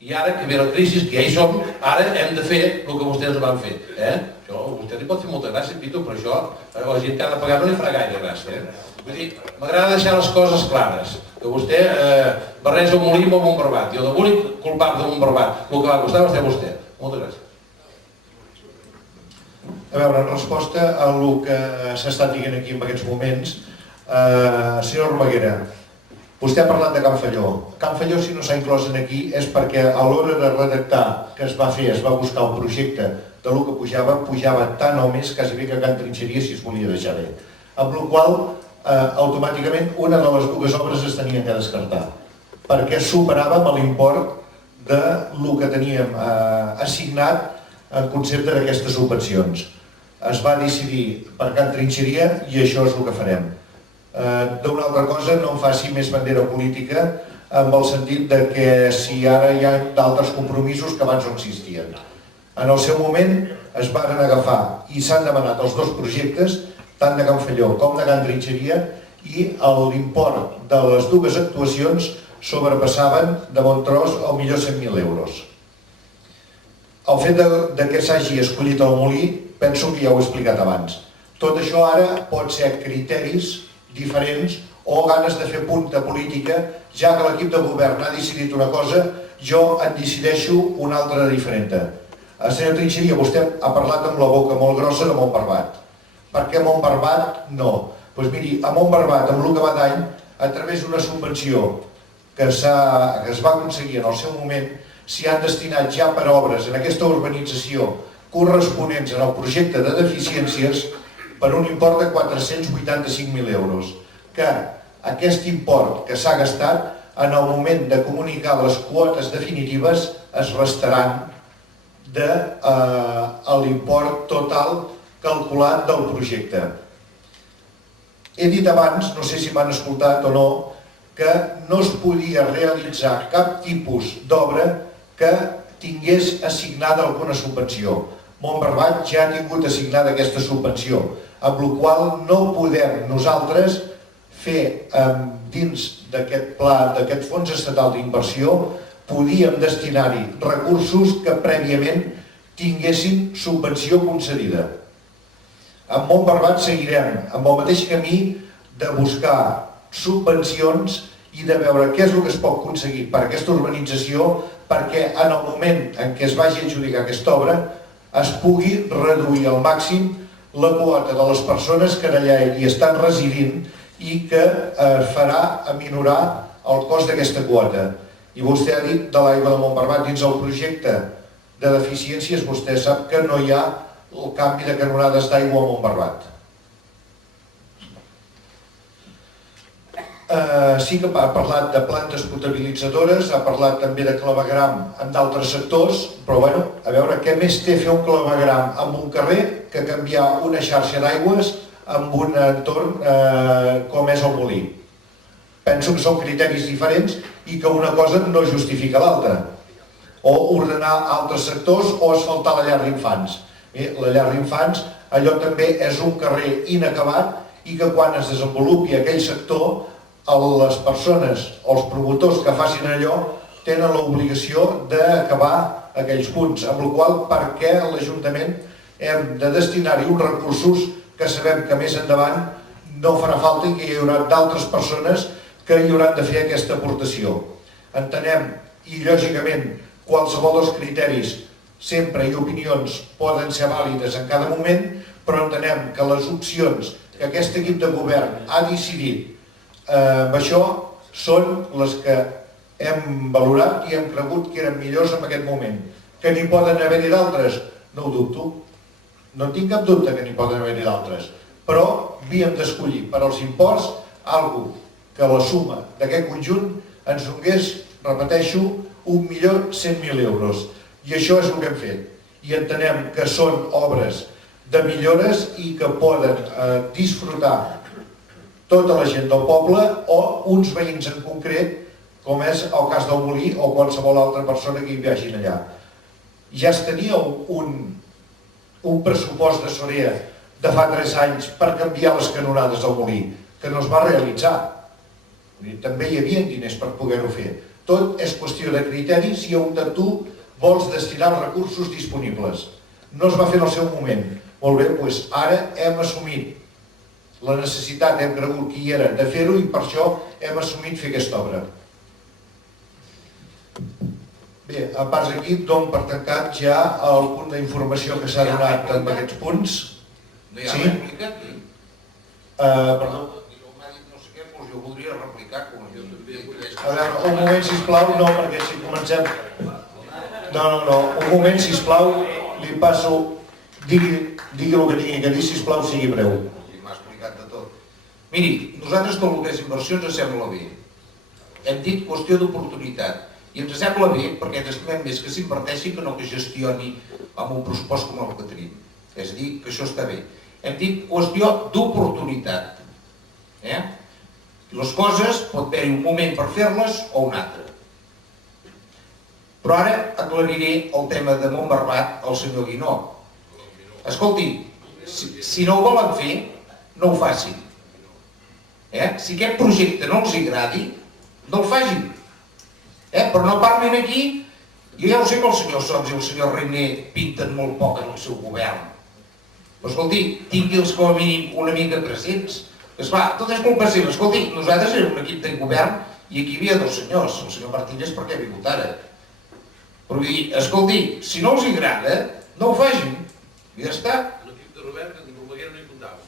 I ara que ve la crisi, que ja hi som, ara hem de fer el que vostès van fer. Això, vostè li pot fer molta gràcia, Pitu, però això a la gent que ha de pagar no li farà gaire gràcia. Vull dir, m'agrada deixar les coses clares, que vostè barreja un molí amb un Montbarbat, i el únic culpable de Montbarbat, el que va costar va ser vostè. Moltes gràcies. A veure, en resposta a el que s'està dient aquí en aquests moments, senyor Romaguera, vostè ha parlat de Can Falló. Can Falló, si no s'ha inclòs aquí, és perquè a l'hora de redactar que es va fer, es va buscar un projecte de lo que pujava tant o més quasi bé que Can Trinxeria si es volia deixar bé. Amb la qual automàticament una de les dues obres es tenien que descartar, perquè superàvem l'import de lo que teníem assignat en concepte d'aquestes subvencions. Es va decidir per Can Trinxeria i això és el que farem. D'una altra cosa, no em faci més bandera política en el sentit de que si ara hi ha d'altres compromisos que abans no existien. En el seu moment es van agafar i s'han demanat els dos projectes, tant de Can Falló com de Can Trinxeria, i l'import de les dues actuacions sobrepassaven de bon tros al millor 100.000 euros. El fet que s'hagi escollit el molí, penso que ja ho he explicat abans. Tot això ara pot ser criteris diferents o ganes de fer punta política, ja que l'equip de govern ha decidit una cosa, jo en decideixo una altra diferent. Senyor Trinxeria, vostè ha parlat amb la boca molt grossa de Montbarbat. Per què Montbarbat no? Doncs miri, a Montbarbat, amb el que va d'any, a través d'una subvenció que es va aconseguir en el seu moment, s'hi han destinat ja per obres en aquesta urbanització corresponents en el projecte de deficiències per un import de 485.000 euros, que aquest import que s'ha gastat, en el moment de comunicar les quotes definitives, es restaran de l'import total calculat del projecte. He dit abans, no sé si m'han escoltat o no, que no es podia realitzar cap tipus d'obra que tingués assignada alguna subvenció. Montbarbat ja ha tingut assignada aquesta subvenció, amb la qual no podem nosaltres fer dins d'aquest pla, d'aquest fons estatal d'inversió, podíem destinar-hi recursos que prèviament tinguessin subvenció concedida. Amb Montbarbat seguirem amb el mateix camí de buscar subvencions i de veure què és el que es pot aconseguir per aquesta urbanització perquè en el moment en què es vagi a adjudicar aquesta obra es pugui reduir al màxim la quota de les persones que allà hi estan residint i que farà aminorar el cost d'aquesta quota. I vostè ha dit de l'aigua de Montbarbat dins el projecte de deficiències, vostè sap que no hi ha el canvi de canonades d'aigua a Montbarbat. Sí que ha parlat de plantes potabilitzadores, ha parlat també de clavegram en d'altres sectors, però bueno, a veure què més té fer un clavegram en un carrer que canviar una xarxa d'aigües en un entorn com és el molí. Penso que són criteris diferents i que una cosa no justifica l'altra. O ordenar altres sectors o asfaltar la llar d'infants. La llar d'infants, allò també és un carrer inacabat i que quan es desenvolupi aquell sector les persones o els promotors que facin allò tenen l'obligació d'acabar aquells punts, amb la qual cosa per què l'Ajuntament hem de destinar-hi uns recursos que sabem que més endavant no farà falta i que hi haurà d'altres persones que hi hauran de fer aquesta aportació. Entenem, i lògicament qualsevol dels criteris sempre i opinions poden ser vàlides en cada moment, però entenem que les opcions que aquest equip de govern ha decidit amb això són les que hem valorat i hem cregut que eren millors en aquest moment. Que n'hi poden haver-hi d'altres? No ho dubto. No tinc cap dubte que n'hi poden haver-hi d'altres. Però havíem d'escollir per als imports alguna que la suma d'aquest conjunt ens donés, repeteixo, 1.100.000 euros. I això és el que hem fet. I entenem que són obres de millores i que poden disfrutar tota la gent del poble o uns veïns en concret, com és el cas del molí o qualsevol altra persona que hi vagin allà. Ja es tenia un pressupost de Sorea de fa 3 anys per canviar les canonades del molí, que no es va realitzar. També hi havia diners per poder-ho fer. Tot és qüestió de criteris i on tu vols destinar els recursos disponibles. No es va fer en el seu moment. Molt bé, doncs ara hem assumit la necessitat, hem cregut que hi era de fer-ho i per això hem assumit fer aquesta obra. Bé, a part d'aquí, dono per tancat ja el punt d'informació que s'ha donat amb aquests punts. No hi ha rèplica? Perdó? No sé què, doncs jo voldria replicar com jo també. A veure, un moment, sisplau, no, perquè si comencem... No, un moment, sisplau, li passo... Digui el que tingui que dir, sisplau, sigui breu. M'ha explicat de tot. Miri, nosaltres tot el que és inversions ens sembla bé. Hem dit qüestió d'oportunitat. I ens sembla bé perquè estimem més que s'inverteixi que no que gestioni amb un pressupost com el que tenim. És a dir, que això està bé. Hem dit qüestió d'oportunitat. Les coses pot haver-hi un moment per fer-les o un altre. Però ara aclariré el tema de Montbarbat al senyor Guinó. Escolti, si no ho volen fer, no ho facin. Si aquest projecte no els agradi, no el facin. Però no parlin aquí, jo ja ho sé que el senyor Soms i el senyor Reiner pinten molt poc en el seu govern. Però escolti, tingui'ls com a mínim una mica presents. Esclar, tot és culpa seva. Escolti, nosaltres érem un equip de govern i aquí hi havia dos senyors. El senyor Martínez perquè ha vingut ara. Però vull dir, escolti, si no els agrada, no ho facin. I ja està. L'equip de Robert, que en Romaguera no hi comptava.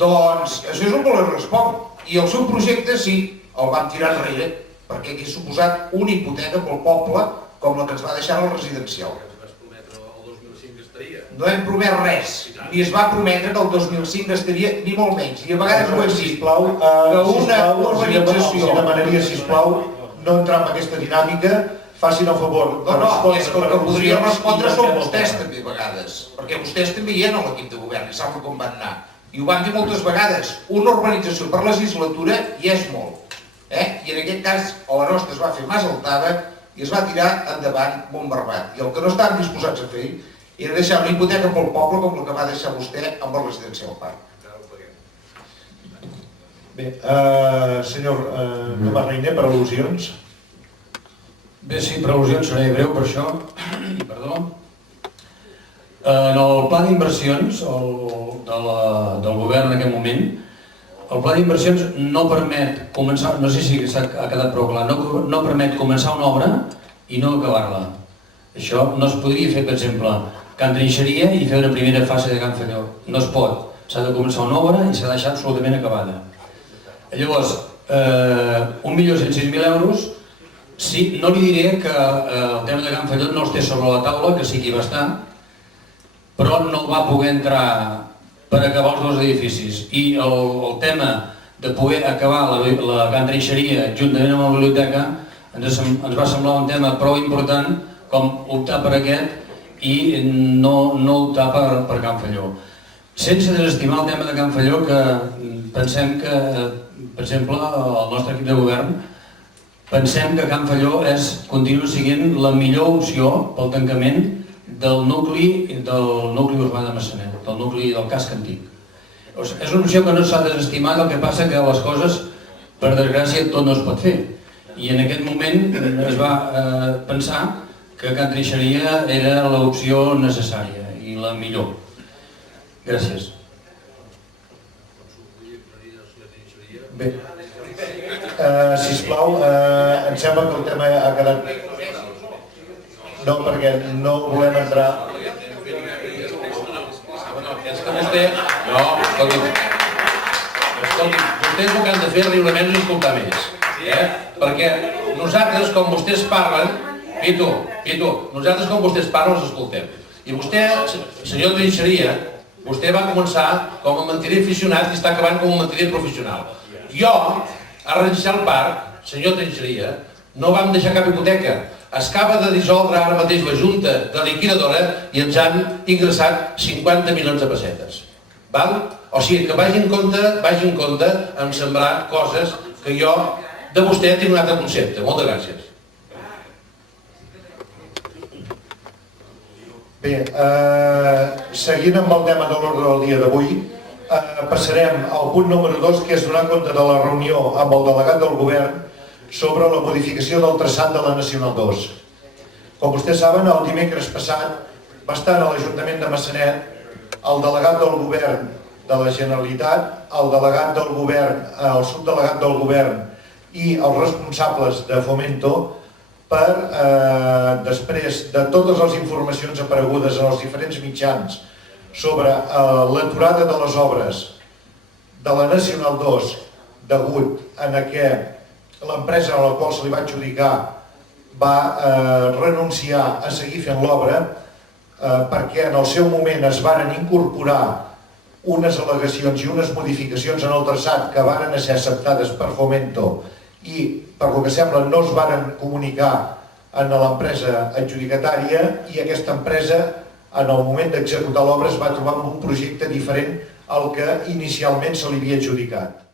Doncs això és un que li responc. I el seu projecte sí, el van tirar enrere, perquè hagués suposat una hipoteca pel poble com la que ens va deixar el residencial. Vas prometre el 2005 que estaria. No hem promès res, ni es va prometre que el 2005 estaria, ni molt menys. I a vegades ho hem dit, Sisplau, que una urbanització... Si demanaria, sisplau, no entrar en aquesta dinàmica, facin el favor. No, és que el que podria respondre són vostès també a vegades, perquè vostès també hi eren a l'equip de govern i saben com van anar. I ho van dir moltes vegades, una urbanització per legislatura hi és molt. I en aquest cas la nostra es va fer mà saltada i es va tirar endavant Montbarbat. I el que no estaven disposats a fer era deixar una hipoteca pel poble com la que va deixar vostè amb el residencial parc. Bé, senyor Tomàs Reiner, per al·lusions. Bé, sí, per al·lusions seré breu per això. Perdó. En el pla d'inversions del govern en aquest moment, el pla d'inversions no permet començar, no sé si ha quedat prou clar, no permet començar una obra i no acabar-la. Això no es podria fer, per exemple, Can Trinxeria i fer una primera fase de Can Falló. No es pot. S'ha de començar una obra i s'ha de deixar absolutament acabada. Llavors, 1.106.000 euros, sí, no li diré que el tema de Can Falló no els té sobre la taula, que sí que hi va estar, però no va poder entrar per acabar els dos edificis. I el tema de poder acabar la Can Trinxeria juntament amb la biblioteca ens va semblar un tema prou important com optar per aquest i no optar per Can Falló. Sense desestimar el tema de Can Falló, que pensem que, per exemple, el nostre equip de govern, pensem que Can Falló continua sent la millor opció pel tancament del nucli urbà de Massanet, del nucli del casc antic. És una opció que no s'ha desestimat, el que passa que les coses, per desgràcia, tot no es pot fer. I en aquest moment es va pensar que Can Trinxeria era l'opció necessària i la millor. Gràcies. Bé, sisplau, em sembla que el tema ha quedat... No, perquè no volem entrar... És que vostè... No, escolti, vostès el que han de fer riure menys i escoltar més. Perquè nosaltres, com vostès parlen, Pitu, nosaltres com vostès parlen els escoltem. I vostè, senyor Trinxeria, vostè va començar com a mentider aficionat i està acabant com a mentider professional. Jo, a Reixar el Parc, senyor Trinxeria, no vam deixar cap hipoteca. Es acaba de dissoldre ara mateix la Junta de Liquidadora i ens han ingressat 50 milions de pessetes. O sigui que vagi en compte en sembrar coses que jo de vostè tinc un altre concepte. Moltes gràcies. Bé, seguint amb el tema de l'ordre del dia d'avui, passarem al punt número 2, que és donar compte de la reunió amb el delegat del govern sobre la modificació del traçat de la Nacional 2. Com vostès saben, el dimecres passat va estar a l'Ajuntament de Massanet el delegat del govern de la Generalitat, el delegat del govern, el subdelegat del govern i els responsables de Fomento per, després de totes les informacions aparegudes en els diferents mitjans sobre l'aturada de les obres de la Nacional 2 degut a que l'empresa a la qual se li va adjudicar va renunciar a seguir fent l'obra perquè en el seu moment es varen incorporar unes al·legacions i unes modificacions en el traçat que varen ser acceptades per Fomento i, per lo que sembla, no es varen comunicar a l'empresa adjudicatària i aquesta empresa, en el moment d'executar l'obra, es va trobar amb un projecte diferent al que inicialment se li havia adjudicat.